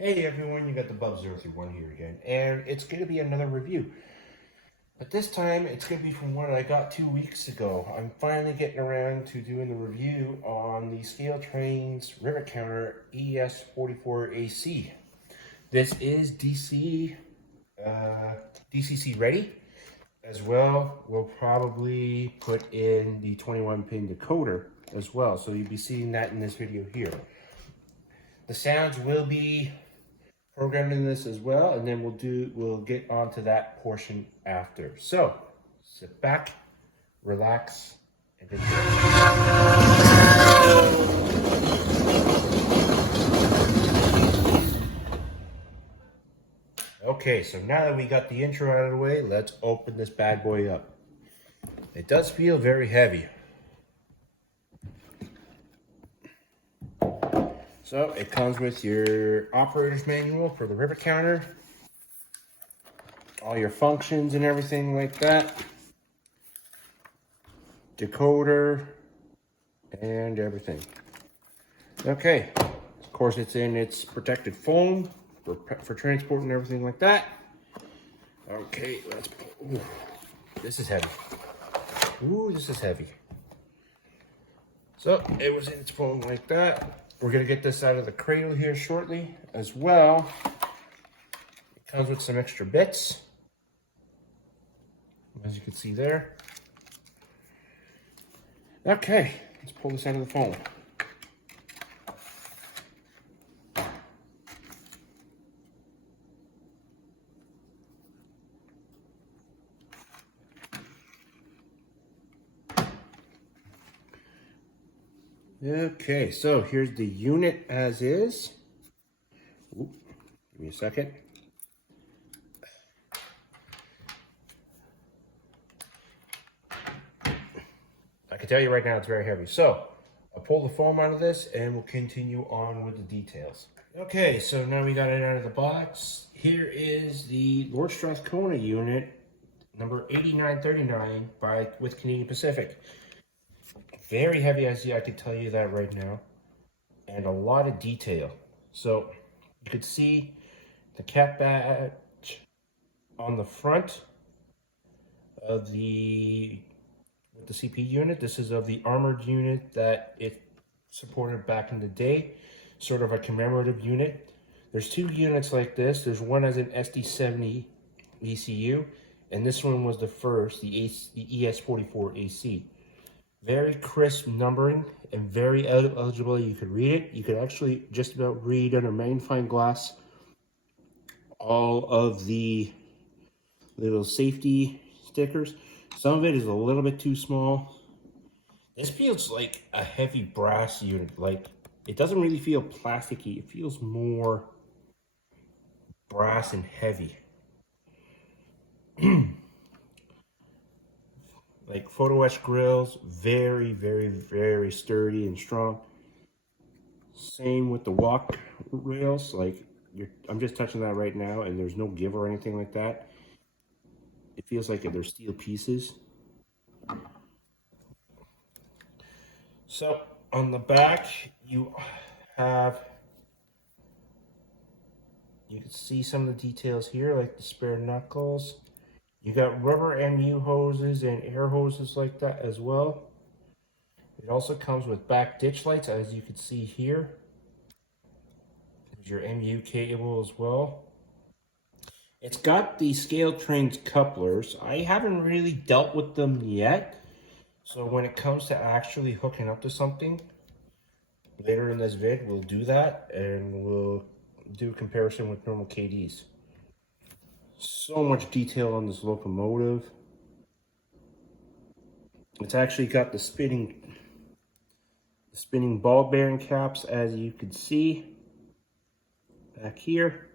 Hey everyone, you got the Bub031 here again, and it's going to be another review. But this time, it's going to be from what I got 2 weeks ago. I'm finally getting around to doing the review on the Scale Trains rivet counter ES44AC. This is DCC ready. As well, we'll probably put in the 21-pin decoder as well, so you'll be seeing that in this video here. The sounds will be programming this as well, and then we'll get onto that portion after. So sit back, relax, and enjoy. Okay, so now that we got the intro out of the way, let's open this bad boy up. It does feel very heavy. So it comes with your operator's manual for the rivet counter, all your functions and everything like that, decoder, and everything. Okay, of course it's in its protected foam for transport and everything like that. Okay, let's, ooh, this is heavy. Ooh, this is heavy. So it was in its foam like that. We're gonna get this out of the cradle here shortly as well. It comes with some extra bits, as you can see there. Okay, let's pull this out of the foam. Okay, so here's the unit as is. Ooh, give me a second. I can tell you right now it's very heavy. So I'll pull the foam out of this and we'll continue on with the details. Okay, so now we got it out of the box. Here is the Lord Strathcona unit, number 8939 with Canadian Pacific. Very heavy, I can tell you that right now, and a lot of detail. So you could see the cap badge on the front of the CP unit. This is of the armored unit that it supported back in the day, sort of a commemorative unit. There's two units like this. There's one as an SD70 ECU, and this one was the first, the ES44AC. Very crisp numbering and very eligible. You could read it. You could actually just about read under magnifying glass all of the little safety stickers. Some of it is a little bit too small. This feels like a heavy brass unit. Like, it doesn't really feel plasticky. It feels more brass and heavy. Like photo etch grills, very, very, very sturdy and strong. Same with the walk rails. Like, I'm just touching that right now, and there's no give or anything like that. It feels like they're steel pieces. So on the back, you can see some of the details here, like the spare knuckles. You got rubber MU hoses and air hoses like that as well. It also comes with back ditch lights, as you can see here. There's your MU cable as well. It's got the Scale Trains couplers. I haven't really dealt with them yet. So when it comes to actually hooking up to something, later in this vid, we'll do that and we'll do a comparison with normal KDs. So much detail on this locomotive. It's actually got the spinning ball bearing caps, as you can see back here.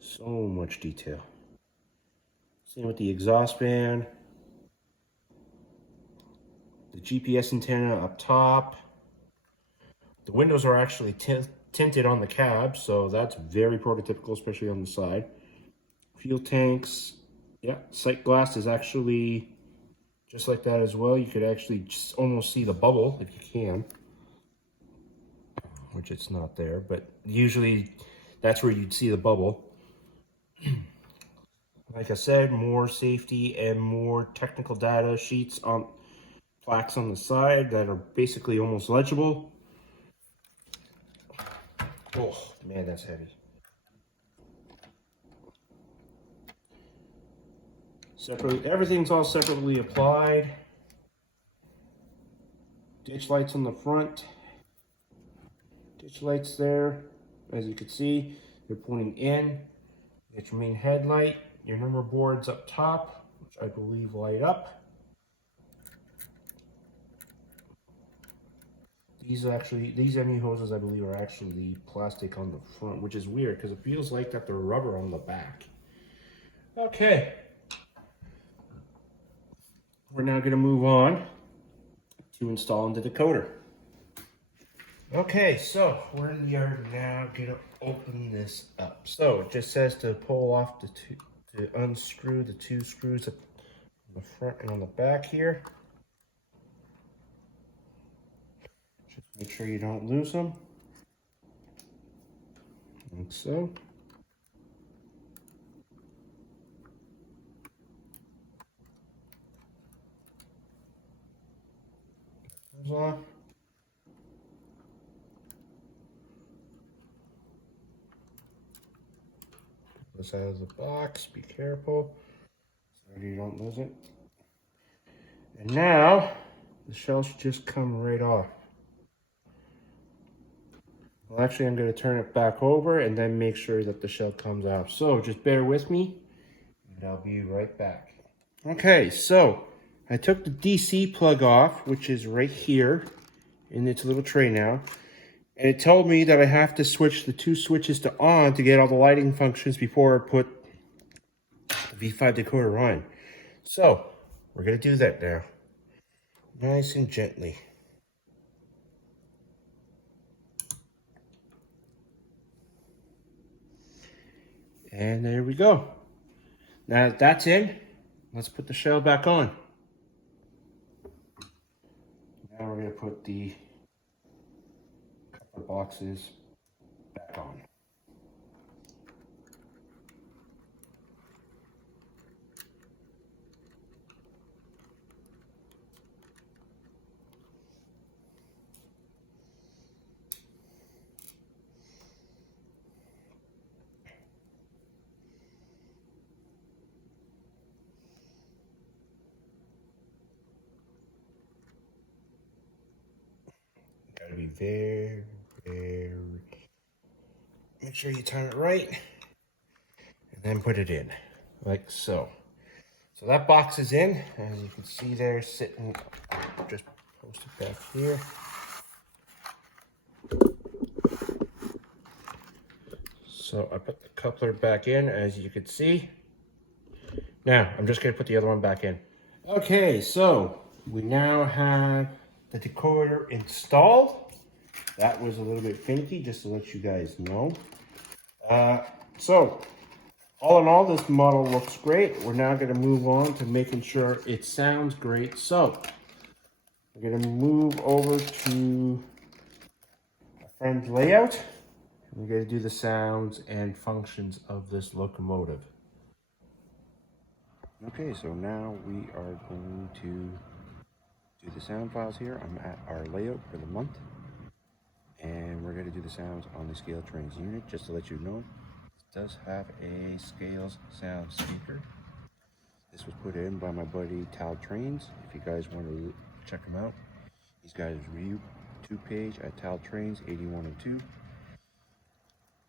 So much detail. Same with the exhaust fan, the GPS antenna up top. The windows are actually tinted on the cab, so that's very prototypical, especially on the side. Fuel tanks, yeah, sight glass is actually just like that as well. You could actually just almost see the bubble if you can. which it's not there, but usually that's where you'd see the bubble. Like I said, more safety and more technical data sheets on plaques on the side that are basically almost legible. Oh man, that's heavy. Separately, everything's all separately applied. Ditch lights on the front. Ditch lights there, as you can see, they're pointing in. Get your main headlight, your number boards up top, which I believe light up. These ME hoses, I believe, are actually plastic on the front, which is weird because it feels like that they're rubber on the back. Okay. We're now going to move on to installing the decoder. Okay, so we are now going to open this up. So it just says to pull off to unscrew the two screws up on the front and on the back here. Just make sure you don't lose them. Like so. Comes off. This out of the box, be careful so you don't lose it. And now the shell should just come right off. Well, actually, I'm going to turn it back over and then make sure that the shell comes off. So just bear with me and I'll be right back. Okay, so I took the DC plug off, which is right here in its little tray now. And it told me that I have to switch the two switches to on to get all the lighting functions before I put the V5 decoder on. So we're going to do that now. Nice and gently. And there we go. Now that that's in, let's put the shell back on. Now we're going to put the coupler boxes back on. Gotta be very, make sure you time it right, and then put it in, like so. So that box is in, as you can see there, sitting, just post it back here. So I put the coupler back in, as you can see. Now, I'm just gonna put the other one back in. Okay, so we now have the decoder installed. That was a little bit finicky, just to let you guys know. So all in all, this model looks great. We're now going to move on to making sure it sounds great. So we're going to move over to a friend's layout. We're going to do the sounds and functions of this locomotive. Okay, so now we are going to do the sound files here. I'm at our layout for the month, and we're going to do the sounds on the scale trains unit. Just to let you know, it does have a scales sound speaker. This was put in by my buddy Tal Trains. If you guys want to check him out, he's got his YouTube page at Tal Trains 8102.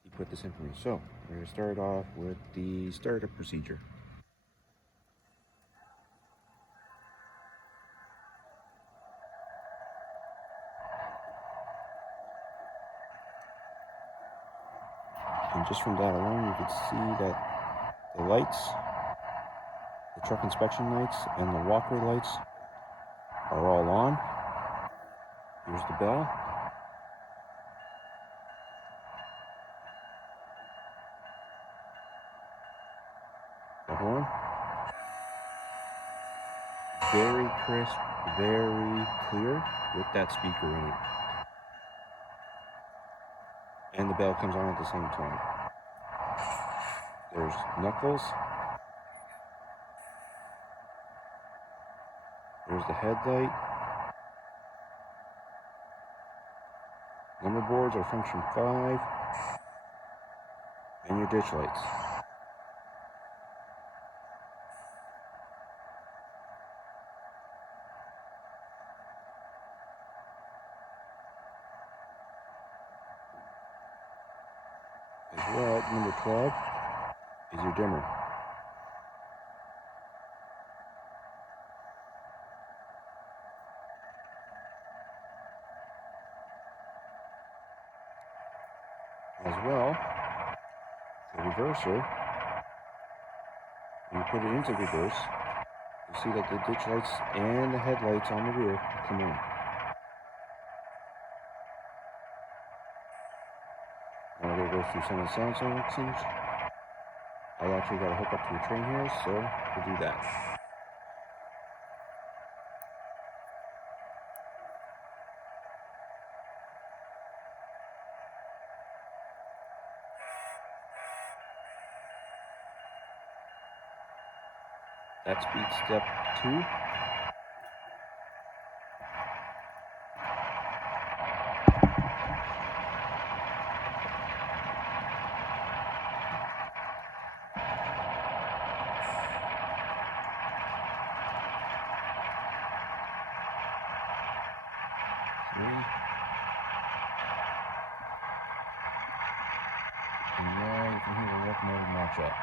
He put this in for me. So we're going to start off with the startup procedure. And just from that alone, you can see that the lights, the truck inspection lights, and the walkway lights are all on. Here's the bell. The horn. Very crisp, very clear with that speaker in it. and the bell comes on at the same time. There's knuckles. There's the headlight. Number boards are function 5. And your ditch lights. As well, number 12 is your dimmer. As well, the reverser, when you put it into reverse, you see that the ditch lights and the headlights on the rear come on. Now we're going to go through some of the sound selections. I actually got to hook up to a train here, so we'll do that. That's beat step 2. And now you can hear the locomotive march up.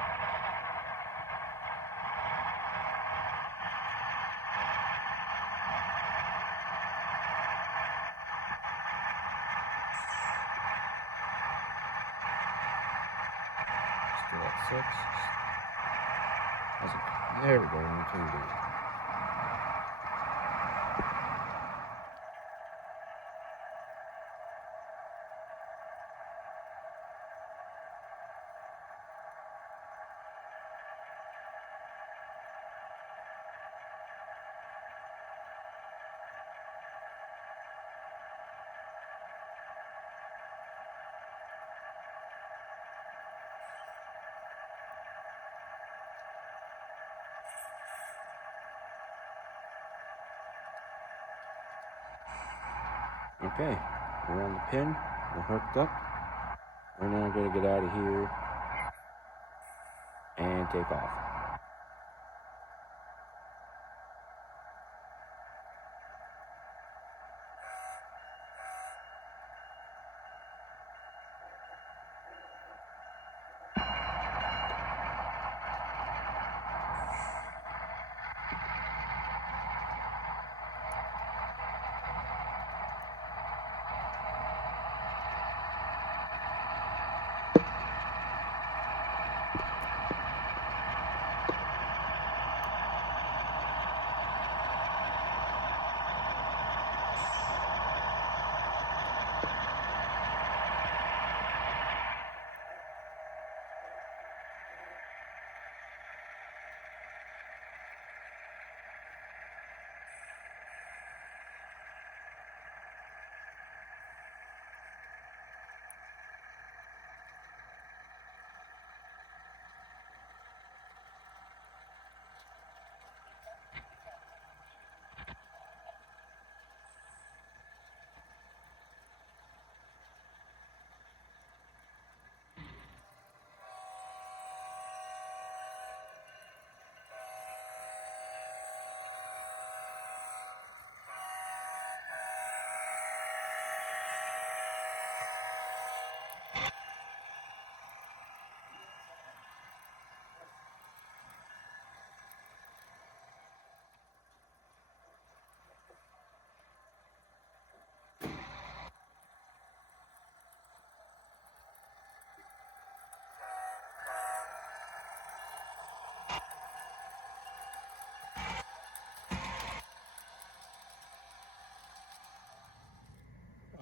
Still at 6. There we go. Included. Okay, we're on the pin, we're hooked up. We're now going to get out of here and take off.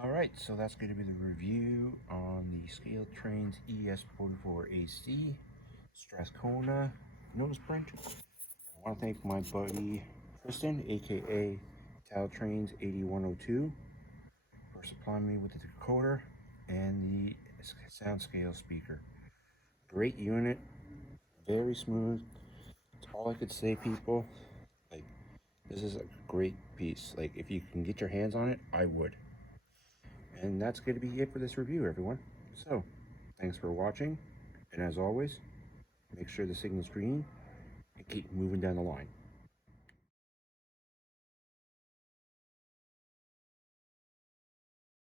Alright, so that's going to be the review on the Scale Trains ES44AC Strathcona nose print. I want to thank my buddy Tristan, aka Tal Trains 8102, for supplying me with the decoder and the sound scale speaker. Great unit, very smooth. That's all I could say, people. Like, this is a great piece. Like, if you can get your hands on it, I would. And that's going to be it for this review, everyone. So, thanks for watching. And as always, make sure the signal's green and keep moving down the line.